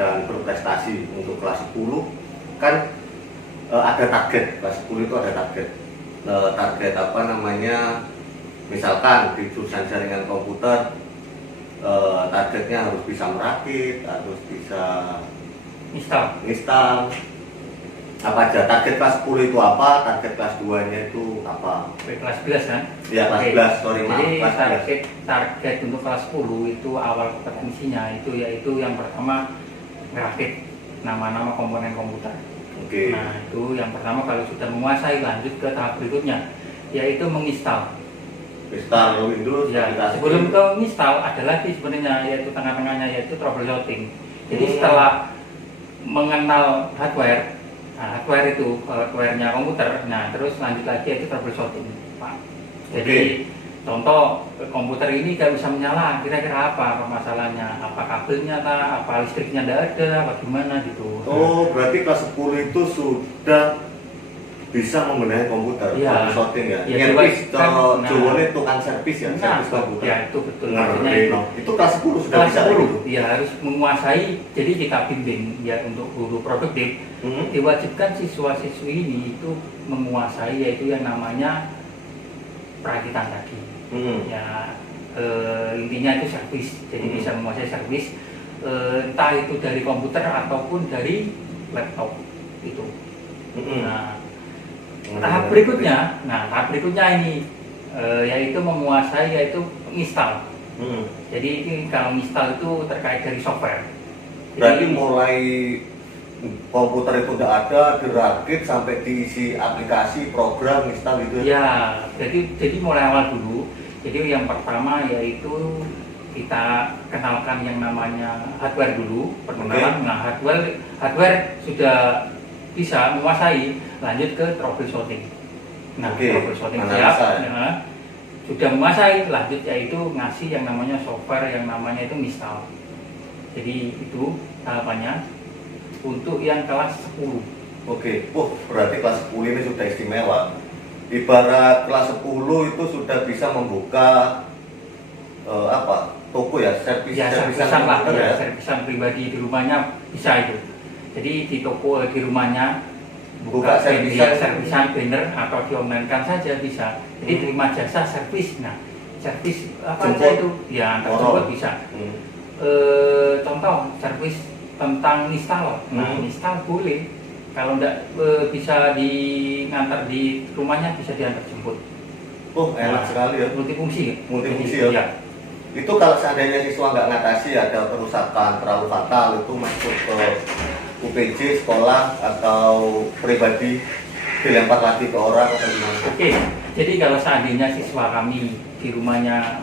dan berprestasi. Untuk kelas 10 kan ada target, kelas 10 itu ada target. Target apa namanya, misalkan di jurusan jaringan komputer targetnya harus bisa merakit, harus bisa install. Apa aja target kelas 10 itu apa, target kelas 2 nya itu apa? Kelas 11 kan? Ya kelas 11, sorry maaf. Jadi target untuk kelas 10 itu awal kompetensinya itu yaitu yang pertama merakit nama-nama komponen komputer. Oke. Nah itu yang pertama, kalau sudah menguasai lanjut ke tahap berikutnya yaitu menginstal. Install Windows. Ya, sebelum ke install ada lagi sebenarnya, yaitu tengah-tengahnya yaitu troubleshooting. Jadi setelah mengenal hardware, nah, hardware itu hardwarenya komputer, nah terus lanjut lagi itu troubleshooting, Pak. Jadi contoh komputer ini gak bisa menyala, kira-kira apa permasalahannya? Apa kabelnya, apa listriknya tidak ada, apa gimana gitu. Oh, berarti kelas 10 itu sudah bisa membenahi komputer, troubleshooting ya. Servis, kalau Jawanya tukang servis ya, servis komputer. Ya itu betul. Itu kelas 10 sudah bisa gitu. Ya harus menguasai. Jadi kita bimbing ya untuk guru produktif. Diwajibkan siswa-siswi ini itu menguasai yaitu yang namanya perakitan tadi. Ya intinya itu servis. Jadi bisa menguasai servis, entah itu dari komputer ataupun dari laptop itu. Tahap berikutnya ini yaitu menguasai yaitu install. Jadi ini kalau install itu terkait dari software. Berarti mulai komputer itu tidak ada, dirakit sampai diisi aplikasi, program, install gitu ya? Jadi mulai awal dulu. Jadi yang pertama yaitu kita kenalkan yang namanya hardware dulu, perkenalan. Nah hardware sudah bisa menguasai, lanjut ke troubleshooting. Nah troubleshooting siap, sudah menguasai, lanjut yaitu ngasih yang namanya software, yang namanya itu install. Jadi itu tahapannya untuk yang kelas 10. Oke, berarti kelas 10 ini sudah istimewa. Ibarat kelas 10 itu sudah bisa membuka toko ya, servisan pribadi di rumahnya bisa itu. Jadi di toko di rumahnya buka servisan banner atau di-online-kan saja bisa. Jadi terima jasa servis. Nah, servis apa aja itu? Ya, tersebut bisa. Contoh servis tentang install. Nah, install boleh. Kalau enggak bisa ngantar di rumahnya, bisa diantar jemput. Enak sekali ya. Multifungsi ya. Itu kalau seandainya siswa nggak ngatasi ada kerusakan terlalu fatal, itu masuk ke UPJ sekolah atau pribadi, dilempar lagi ke orang atau gimana? Oke, jadi kalau seandainya siswa kami di rumahnya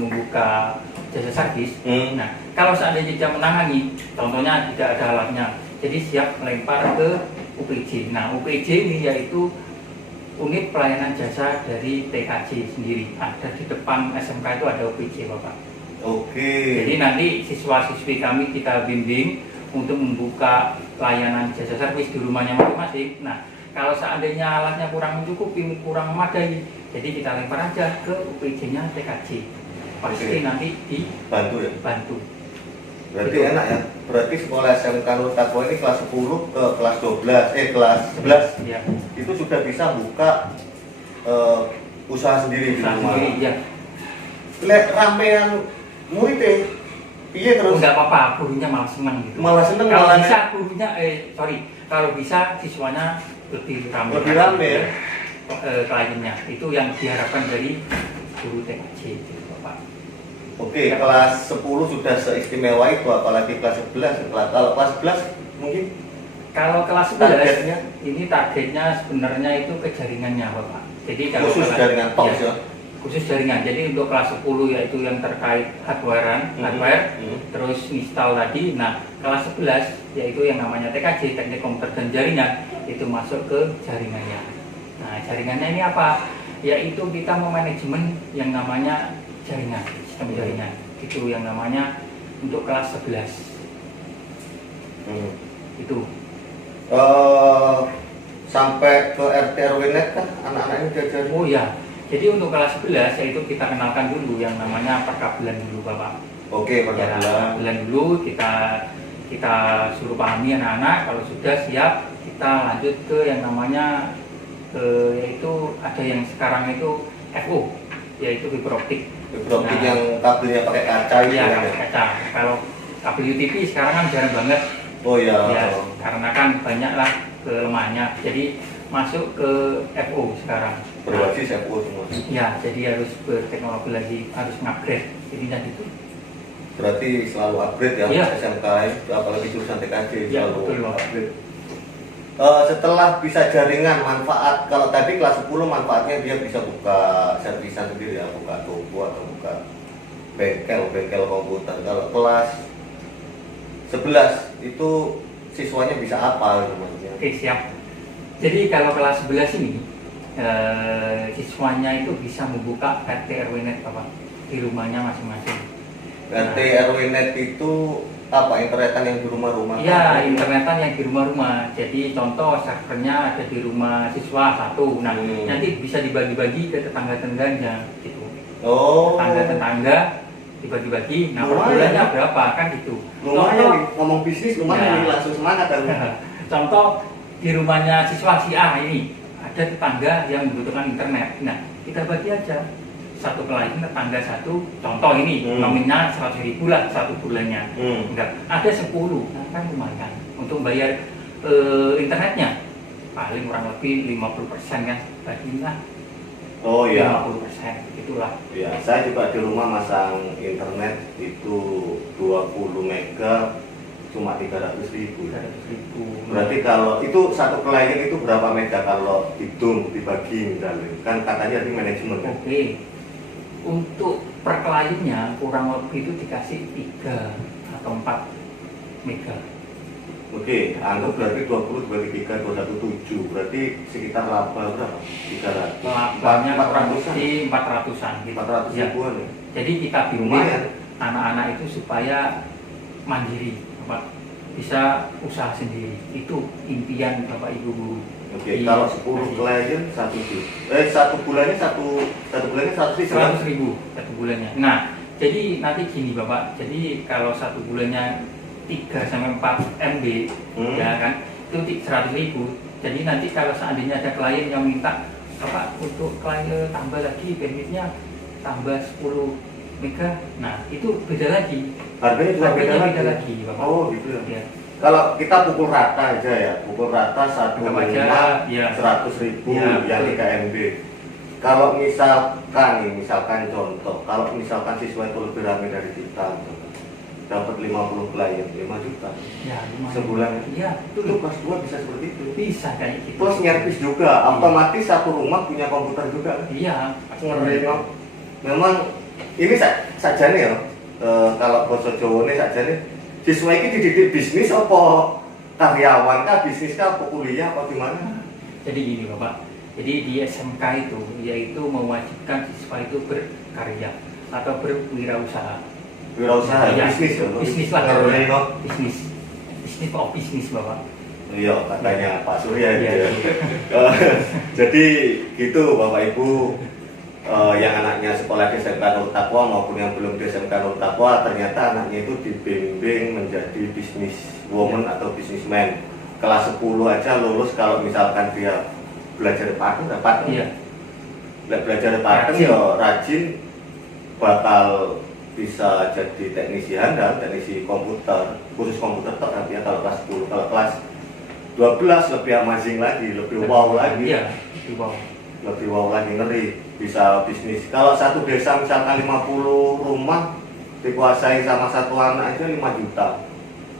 membuka jasa servis, nah kalau seandainya dia menangani, contohnya tidak ada alatnya, jadi siap melempar ke UPJ. Nah UPJ ini yaitu unit pelayanan jasa dari TKJ sendiri. Ada di depan SMK itu ada UPJ, Bapak. Oke. Jadi nanti siswa-siswi kami kita bimbing untuk membuka layanan jasa servis di rumahnya masing-masing. Nah, kalau seandainya alatnya kurang mencukupi, kurang memadai, jadi kita lempar aja ke UPJ-nya TKJ. Pasti nanti dibantu ya. Berarti itu enak ya. Berarti sekolah SMK Nurul Taqwa ini kelas 10 ke kelas 12, kelas 11 ya. Itu sudah bisa buka usaha sendiri di rumah. Lihat ramean murid iya terus. Enggak apa-apa, gurunya malah senang gitu. Kalau bisa gurunya kalau bisa siswanya lebih ramai ya. Kliennya itu yang diharapkan dari guru TKJ gitu, Bapak. Oke, kelas 10 sudah seistimewa itu, apalagi kelas 11. Kalau kelas 11 mungkin kalau kelas 11 ini targetnya sebenarnya itu ke jaringannya, Bapak. Jadi kalau khusus jaringan TOS ya. Khusus jaringan. Jadi untuk kelas 10 yaitu yang terkait hardware, terus install tadi. Nah, kelas 11 yaitu yang namanya TKJ, teknik komputer dan jaringan, itu masuk ke jaringannya. Nah, jaringannya ini apa? Yaitu kita memanajemen yang namanya jaringan, sistem jaringan. Itu yang namanya untuk kelas 11. Itu. Sampai ke RT RW net kan anak-anak ini diajarin. Oh ya. Jadi untuk kelas 11 yaitu kita kenalkan dulu yang namanya perkabelan dulu, Bapak. Oke, perkabelan. Perkabelan dulu kita kita suruh pahami anak-anak. Kalau sudah siap, kita lanjut ke yang namanya yaitu ada yang sekarang itu FO, yaitu fiber optik. Fiber optik yang kabelnya pakai kaca itu Iya, kan ya? kaca. Kalau kabel UTP sekarang kan jarang banget. Oh iya. Ya, karena kan banyaklah kelemahannya. Jadi masuk ke FO sekarang. Berbasis FO semua. Ya, jadi harus berteknologi lagi, harus upgrade. Jadinya gitu. Berarti selalu upgrade ya, Iya. SMK, apalagi jurusan TKJ Iya, selalu betul. upgrade. Setelah bisa jaringan, manfaat kalau tadi kelas 10 manfaatnya dia bisa buka servisan sendiri ya, buka toko atau buka bengkel komputer. Kalau kelas 11 itu siswanya bisa apa gitu maksudnya? Oke, siap. Jadi kalau kelas 11 ini siswanya itu bisa membuka RT RW-net Bapak di rumahnya masing-masing. RT RW-net itu apa, internetan yang di rumah-rumah? Iya, internetan yang di rumah-rumah. Jadi contoh servernya ada di rumah siswa satu. Nah, nanti bisa dibagi-bagi ke tetangga-tetangganya gitu. Oh. Tetangga-tetangga dibagi-bagi. Nah, per Lumayan. bulannya berapa kan gitu. Lumayan nih, ngomong bisnis lumayan Ya. nih, langsung semangat kan. Contoh di rumahnya siswa si A ini ada tetangga yang membutuhkan internet. Nah, kita bagi aja satu klien tetangga satu. Contoh ini nominal 100.000 lah satu bulannya. Enggak, ada 10. Nah, kan lumayan untuk bayar internetnya. Paling kurang lebih 50% kan bagilah. Oh iya. 50%, itulah. Ya, saya juga di rumah masang internet itu 20 mega cuma 300.000. 300.000. Berarti kalau itu satu klien itu berapa mega kalau hitung dibagi misalnya? Kan katanya di manajemen kan? Oke. Untuk per kliennya kurang lebih itu dikasih 3 atau 4 mega. Oke, anggap berarti 20 dibagi 3, 217. Berarti sekitar laba berapa? 300. Labanya kurang 400-an. lebih 400-an gitu. 400 Ya. ribuan ya? Jadi kita bimbing Lumayan. anak-anak itu supaya mandiri, Bapak, bisa usaha sendiri. Itu impian Bapak Ibu guru. Oke, Iya. kalau 10 klien 1 juta. Satu bulannya 100 ribu. 100.000 satu bulannya. Nah, jadi nanti gini Bapak, jadi kalau satu bulannya 3 sampai 4 MB, ya kan, itu 100.000. Jadi nanti kalau seandainya ada klien yang minta, Bapak untuk klien tambah lagi bandwidthnya tambah 10 mega, nah itu beda lagi. Harganya juga Harganya beda beda lagi. lagi, Bapak. Oh gitu ya. Ya. Kalau kita pukul rata aja ya, pukul rata satu Anggap aja, rumah ya. 100.000 Ya, yang betul. 3 MB. Kalau misalkan contoh, kalau misalkan siswa itu lebih ramai dari kita, dapat 50 klien, 5 juta Ya, lumayan. sebulan. Iya, Itu kelas 2 bisa seperti itu. bisa kayak gitu. Terus nyervis juga, otomatis satu rumah punya komputer juga. Iya. Ngeri, no? Memang ini saja nih ya, kalau bahasa Jawa ini saja nih, siswa ini dididik bisnis apa karyawan kah, bisnis kah, apa kuliah apa gimana? Jadi gini Bapak, jadi di SMK itu yaitu mewajibkan siswa itu berkarya atau berwirausaha. Wirausaha, Ya, bisnis ya? bisnis lah. Ngeri, no? Bisnis kok bisnis Bapak. Iya, katanya Pak Surya gitu Iya, ya. Jadi gitu Bapak Ibu, yang anaknya sekolah di SMK Nur Taqwa maupun yang belum di SMK Nur Taqwa, ternyata anaknya itu dibimbing menjadi bisnis woman atau bisnisman. Kelas 10 aja lulus kalau misalkan dia belajar patung, Iya. belajar patung Rajin. ya rajin, bakal bisa jadi teknisian dan teknisi komputer, khusus komputer tok nanti ya kalau kelas 10. Kalau kelas 12 lebih amazing lagi, lebih wow lagi. Iya, lebih wow. Lebih wow lagi, ngeri, bisa bisnis. Kalau satu desa misalkan 50 rumah dikuasai sama satu anak aja 5 juta.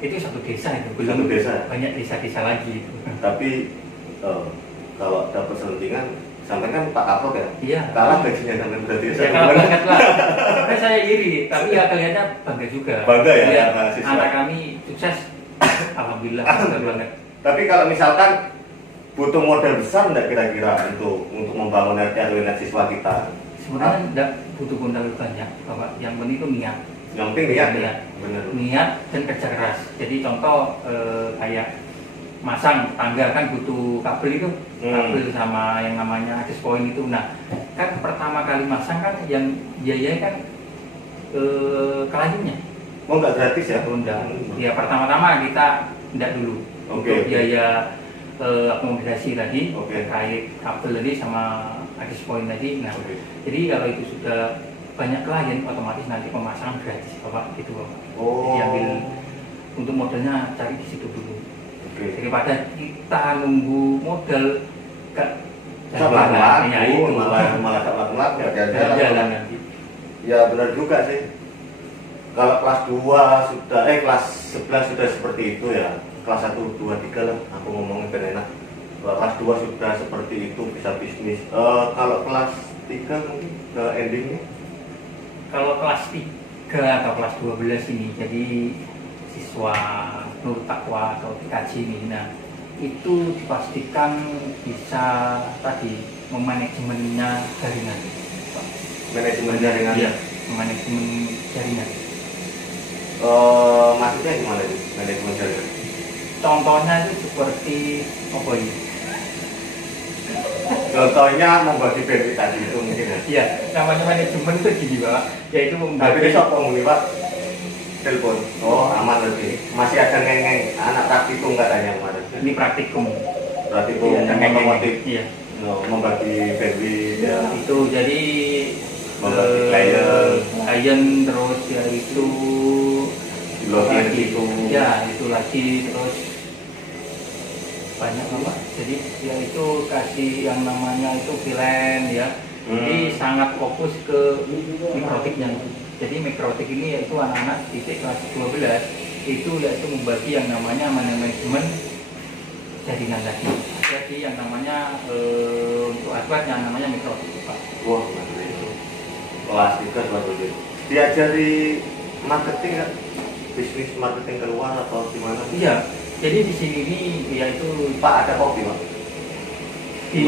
Itu satu desa itu, Satu desa. banyak desa-desa lagi itu. Tapi kalau dapat selentingan, sampai kan Pak Kapok ya, Iya. kalah gajinya sampai berarti Ya kalau banget lah. Karena saya iri, tapi ya kaliannya bangga juga. Bangga ya, Iya, karena siswa. anak kami sukses. Alhamdulillah, bangga banget. Tapi kalau misalkan butuh modal besar enggak kira-kira untuk membangun RT RW siswa kita? Sebenarnya tidak butuh modal banyak, Bapak. Yang penting itu niat. Yang penting niat ya. Niat. Benar. Niat dan kerja keras. Jadi contoh kayak masang tangga kan butuh kabel itu, kabel sama yang namanya access point itu. Nah, kan pertama kali masang kan yang biaya kan kliennya. Oh nggak gratis ya? Enggak. Ya pertama-tama kita enggak dulu Oke. untuk biaya akomodasi tadi Oke. terkait kabel tadi sama access point tadi. Nah, Oke. jadi kalau itu sudah banyak klien, otomatis nanti pemasangan gratis Bapak gitu Bapak. Oh. Jadi ambil untuk modalnya cari di situ dulu. Oke. Daripada kita nunggu modal ke Salah laku, ya itu malah tak laku nggak jalan jalan. nanti. Ya benar juga sih. Kalau kelas 2 sudah, kelas 11 sudah seperti itu ya. Kelas 1, 2, 3 lah, aku ngomongin ben enak. Kalau kelas 2 sudah seperti itu, bisa bisnis. Kalau kelas 3 mungkin ke endingnya. Kalau kelas 3 atau kelas 12 ini jadi siswa Nur Takwa atau TKJ ini, nah itu dipastikan bisa tadi memanajemennya jaringan. Manajemen jaringan. Iya, manajemen jaringan. Maksudnya gimana itu? Manajemen jaringan. Contohnya itu seperti apa ini? Contohnya membagi bandwidth tadi itu mungkin ya. Iya, namanya manajemen itu gini Pak, yaitu Tapi membagi. besok penghuni Pak telepon. Oh aman berarti. Masih ada ngeng anak praktikum katanya kemarin. Ini praktikum. Praktikum Iya, ada ngeng-ngeng. otomotif. Iya. Membagi bandwidth ya. Itu jadi Membagi klien. klien terus ya itu Login lagi. itu. Ya itu lagi terus banyak Pak. Jadi ya itu kasih yang namanya itu VLAN ya. Jadi sangat fokus ke mikrotiknya. Jadi mikrotik ini yaitu anak-anak titik kelas 12 itu yaitu membagi yang namanya manajemen jaringan tadi. Jadi yang namanya untuk hardware yang namanya mikrotik Pak. Wah, mantap itu. Kelas 3 baru itu. Diajari marketing kan? Bisnis marketing keluar atau gimana? Iya. Jadi di sini ini yaitu Pak ada kopi Pak? di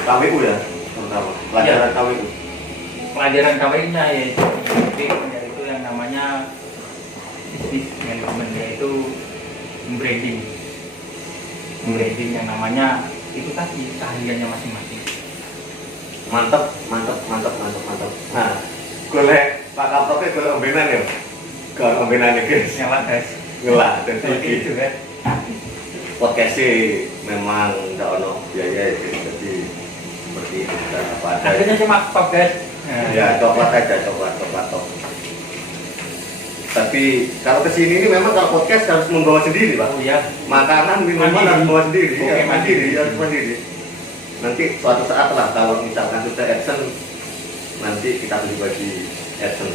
KWU ya? Terutama pelajaran KWU. pelajaran KWI-nya yaitu yang namanya bisnis manajemen yaitu branding yang namanya itu tadi keahliannya masing-masing. Mantap. Nah, golek Pak Kaptoknya golek ombenan ya? Golek ombenan ya guys. Nyawa guys. Ngelak dan Seperti itu kan. podcast sih memang nggak ono biaya ya, jadi seperti itu kita apa ada. Akhirnya cuma top guys. Ya coklat aja, coklat top. Tapi kalau kesini ini memang kalau podcast harus membawa sendiri Pak. Oh iya. Makanan, minuman Mandiri. harus bawa sendiri. Oke, Ya, mandiri. harus mandiri. Nanti suatu saat lah kalau misalkan sudah action, nanti kita beli bagi action.